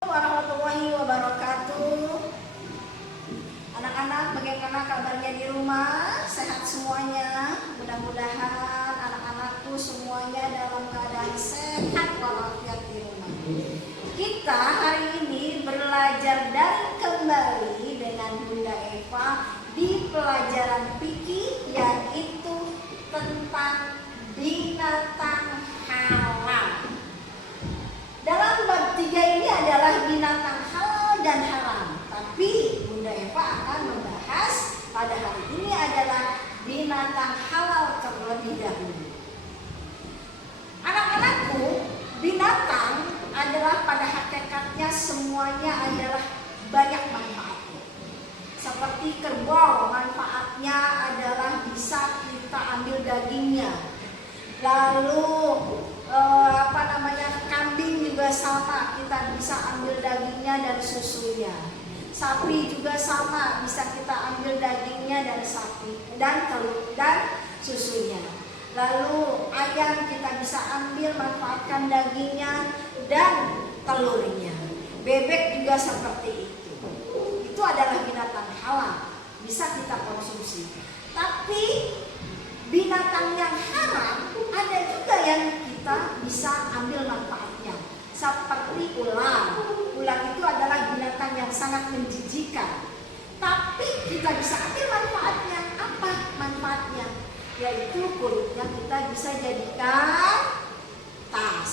Warahmatullahi wabarakatuh. Anak-anak, bagaimana kabarnya di rumah? Sehat semuanya? Mudah-mudahan anak-anakku semuanya dalam keadaan sehat walafiat di rumah. Kita hari ini belajar dan kembali dengan Bunda Eva di pelajaran fikih, yaitu tentang binatang halal. Dalam bab 3 ini adalah binatang halal dan haram. Tapi Bunda Eva akan membahas pada hari ini adalah binatang halal terlebih dahulu. Anak-anakku, binatang adalah pada hakikatnya semuanya adalah banyak manfaatnya. Seperti kerbau, manfaatnya adalah bisa kita ambil dagingnya. Lalu kambing juga sama, kita bisa ambil dagingnya dan susunya. Sapi juga sama, bisa kita ambil dagingnya dan sapi dan telur dan susunya. Lalu ayam kita bisa ambil, manfaatkan dagingnya dan telurnya. Bebek juga seperti itu. Itu adalah binatang halal, bisa kita konsumsi. Tapi binatang yang haram ada juga yang kita bisa ambil manfaatnya. Seperti ular. Ular itu adalah binatang yang sangat menjijikan. Tapi kita bisa ambil manfaatnya. Apa manfaatnya? Yaitu kulitnya kita bisa jadikan tas.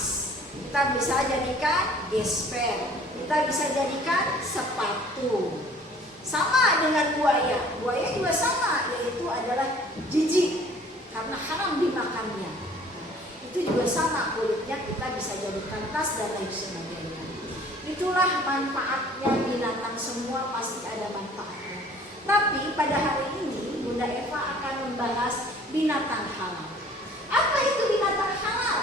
Kita bisa jadikan gesper. Kita bisa jadikan sepatu. Sama dengan buaya. Buaya juga sama, yaitu adalah jijik karena haram dimakannya. Itu juga sama, kulitnya kita bisa jadikan tas dan lain sebagainya. Itulah manfaatnya binatang, semua pasti ada manfaatnya. Tapi pada hari ini Bunda Eva akan membahas binatang halal. Apa itu binatang halal?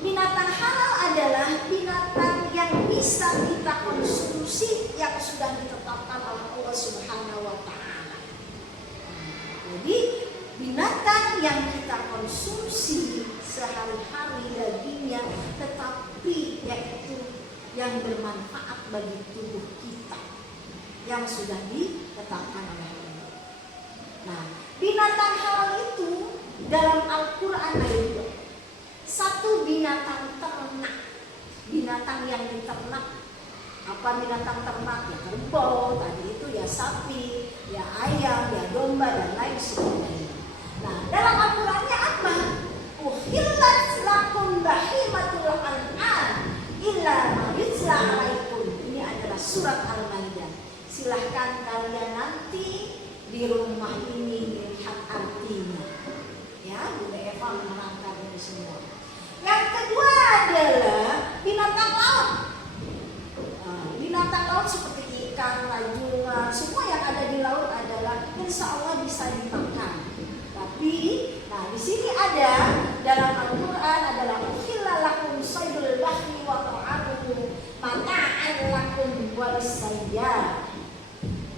Binatang halal adalah binatang yang bisa kita konsumsi yang sudah ditetapkan oleh Allah Subhanahu wa Ta'ala. Jadi binatang yang kita konsumsi sehari-hari dagingnya, tetapi yaitu yang bermanfaat bagi tubuh kita yang sudah ditetapkan oleh Allah. Nah, binatang halal itu dalam Al-Quran ada dua. Satu binatang ternak, binatang yang diternak. Apa binatang ternak? Ya kerbau, tadi itu ya sapi, ya ayam, ya domba dan lain sebagainya. Nah, dalam Al-Qur'annya apa? Uhillat lakum bahimatul an'am illa ma yutla 'alaikum. Ini adalah surat Al-Maidah. Silahkan kalian nanti di rumah ini lihat artinya. Ya, Bunda Eva menerangkan ini semua. Yang kedua adalah binatang laut. Binatang laut seperti ikan, rajungan, semua yang ada di laut adalah insya Allah bisa dimakan. Tapi, nah di sini ada dalam Al-Quran adalah uhilla lakum saydul bahri wa ta'amuhu mata'an lakum walissayyar.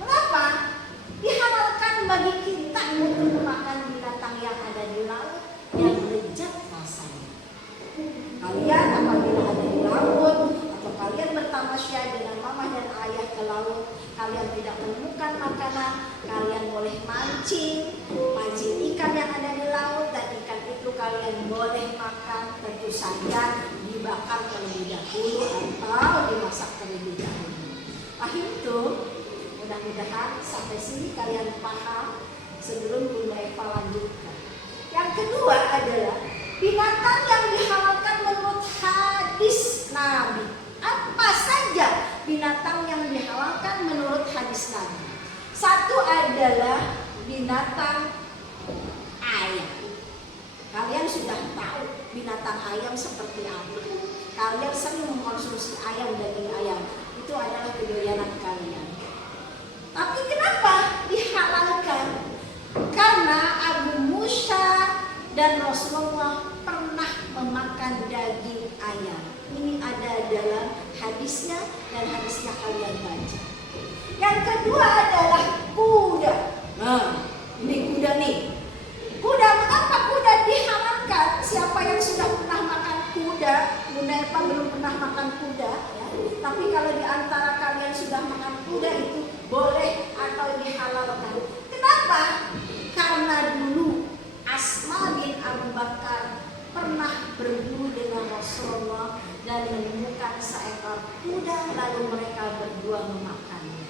Mengapa? Dihalalkan bagi kita untuk memakan binatang yang ada di laut yang lezat rasanya. Kalian apabila ada di laut atau kalian bertamasya dengan mama dan ayah ke laut, kalian tidak menemukan makanan, kalian boleh mancing ikan yang ada di laut, dan ikan itu kalian boleh makan, tentu saja dibakar terlebih dahulu atau dimasak terlebih dahulu. Itu mudah-mudahan sampai sini kalian paham sebelum Bunda Eva lanjutkan. Yang kedua adalah binatang yang dihalalkan menurut hadis Nabi. Apa saja binatang yang dihalalkan menurut hadis Nabi? Satu adalah binatang ayam. Kalian sudah tahu binatang ayam seperti apa. Kalian sering mengkonsumsi ayam, daging ayam. Itu adalah kedoyanan kalian. Tapi kenapa dihalalkan? Karena Abu Musa dan Rasulullah pernah memakan daging ayam. Ini ada dalam hadisnya dan hadisnya kalian baca. Yang kedua adalah kuda. Nah, ini kuda nih. Kuda, mengapa kuda dihalalkan? Siapa yang sudah pernah makan kuda? Bunda Eva belum pernah makan kuda, ya. Tapi Tapi kalau di antara kalian sudah makan kuda itu boleh atau dihalalkan. Kenapa? Karena dulu Asma bin Abu Bakar pernah berburu dengan Rasulullah dan menemukan seekor kuda, lalu mereka berdua memakannya.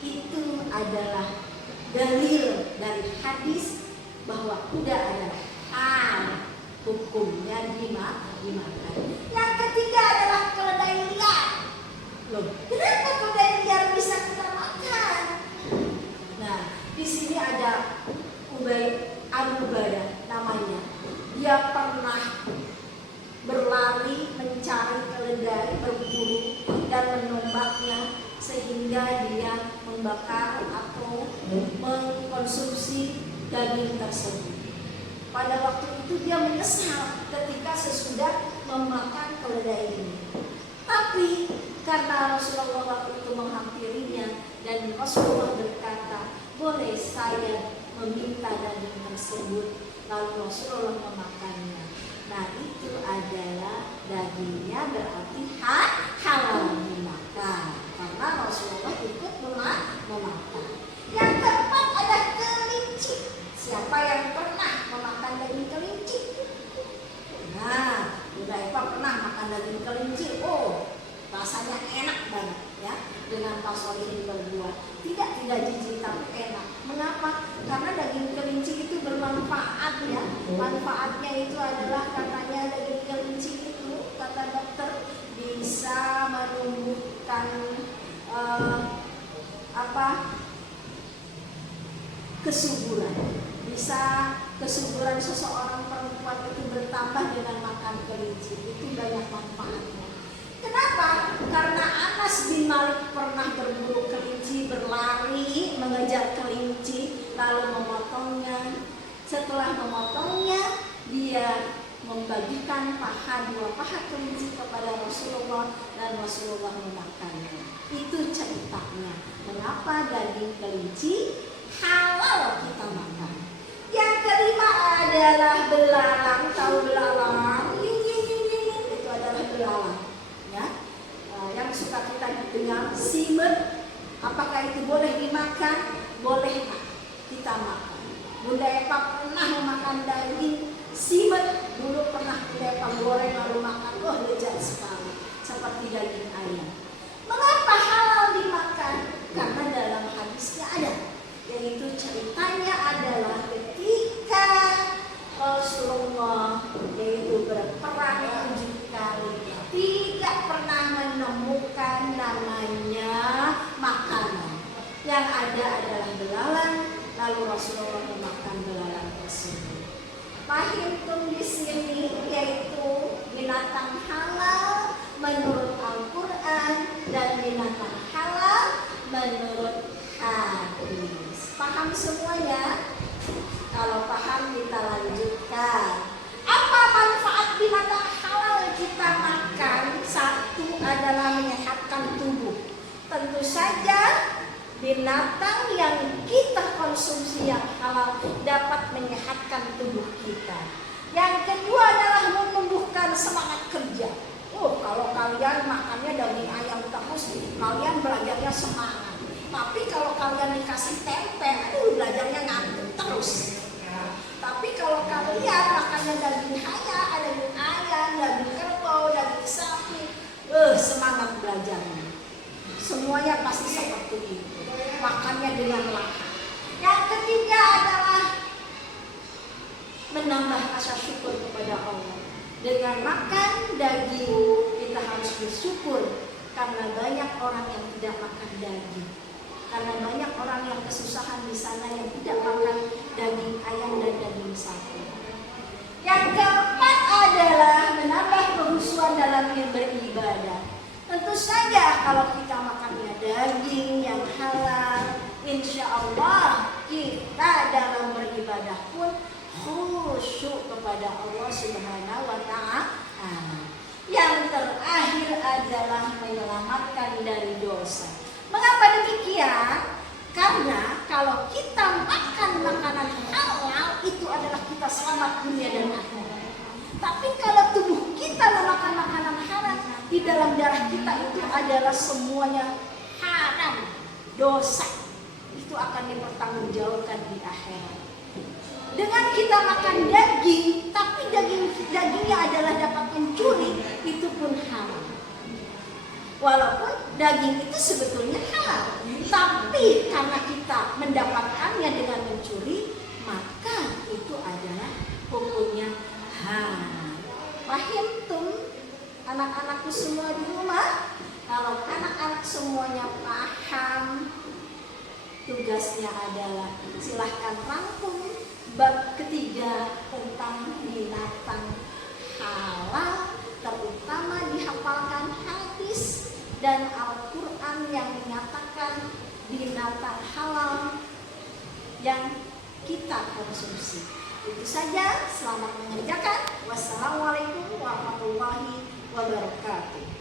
Itu adalah dalil dari hadis bahwa kuda adalah halal, hukumnya dimakan. Yang ketiga adalah keledai liar. Loh, kenapa keledai liar bisa kita makan? Nah, di sini ada Abu Ubadah namanya. Dia pernah berlari mencari keledai, berburu dan menombaknya sehingga dia membakar atau mengkonsumsi daging tersebut. Pada waktu itu dia menyesal ketika sesudah memakan keledai ini. Tapi karena Rasulullah waktu itu menghampirinya dan Rasulullah berkata, boleh saya meminta daging tersebut, lalu Rasulullah memakannya. Nah, itu adalah dagingnya berarti halal dimakan karena Rasulullah ikut memakan. Yang keempat ada kelinci. Siapa yang pernah memakan daging kelinci? Nah, udah Eva pernah makan daging kelinci. Oh, rasanya enak banget ya, dengan Pak Solihin berdua. Tidak jijik tapi enak. Mengapa? Karena daging kelinci itu bermanfaat ya. Manfaatnya itu adalah katanya daging kelinci itu kata dokter bisa menumbuhkan kesuburan. Bisa kesuburan seseorang perempuan itu bertambah dengan makan kelinci. Itu banyak manfaatnya. Kenapa? Karena Anas bin Malik pernah berburu kelinci, berlari mengejar kelinci, lalu memotongnya. Setelah memotongnya, dia membagikan dua paha kelinci kepada Rasulullah dan Rasulullah memakannya. Itu ceritanya. Mengapa daging kelinci halal kita makan? Yang kelima adalah belalang. Tahu belalang? Itu adalah belalang. Ya, yang suka kita dengar simet, apakah itu boleh dimakan? Boleh kita makan. Bunda Eva pernah memakan daging simet, dulu pernah Bunda Eva goreng lalu makan, oh lezat sekali, seperti daging ayam. Mengapa halal dimakan? Karena dalam hadisnya ada, yaitu ceritanya adalah ketika Rasulullah yaitu berperang 7 kali, tidak pernah menemukan namanya makanan. Yang ada adalah belalang, lalu Rasulullah memakan belalang tersebut. Fahimtum di sini yaitu binatang halal menurut Al-Quran dan binatang halal menurut hadis. Paham semuanya? Kalau paham kita lanjutkan. Apa manfaat binatang halal kita makan? Satu adalah menyehatkan tubuh. Tentu saja binatang yang kita konsumsi yang halal dapat menyehatkan tubuh kita. Yang kedua adalah menumbuhkan semangat kerja. Oh, kalau kalian makannya daging ayam terus, kalian belajarnya semangat. Tapi kalau kalian dikasih tempe, aduh belajarnya ngantuk terus. Tapi kalau kalian makannya daging ayam, daging kerbau, daging sapi, semangat belajarnya. Semuanya pasti seperti itu. Makannya dengan lahap. Yang ketiga adalah menambah rasa syukur kepada Allah. Dengan makan daging kita harus bersyukur karena banyak orang yang tidak makan daging. Karena banyak orang yang kesusahan di sana yang tidak makan daging ayam dan daging sapi. Yang keempat adalah menambah kehusuan dalam beribadah. Tentu saja kalau kita makannya daging yang halal, insya Allah kita dalam beribadah pun khusyuk kepada Allah Subhanahu wa Ta'ala. Yang terakhir adalah menyelamatkan dari dosa. Mengapa demikian? Karena kalau kita makan makanan halal itu adalah kita selamat dunia dan akhirat. Tapi kalau tubuh kita memakan makanan haram, di dalam darah kita itu adalah semuanya haram, dosa. Itu akan dipertanggungjawabkan di akhirat. Dengan kita makan daging, tapi dagingnya adalah dapat mencuri, itu pun haram. Walaupun daging itu sebetulnya halal, tapi karena kita mendapatkannya dengan mencuri, maka itu adalah hukumnya haram. Paham tuh anak-anakku semua di rumah? Kalau anak-anak semuanya paham, tugasnya adalah silahkan rangkum bab ketiga tentang binatang halal, terutama dihafalkan hadis dan Al-Quran yang menyatakan binatang halal yang kita konsumsi. Itu saja, selamat mengerjakan. Wassalamualaikum warahmatullahi wabarakatuh.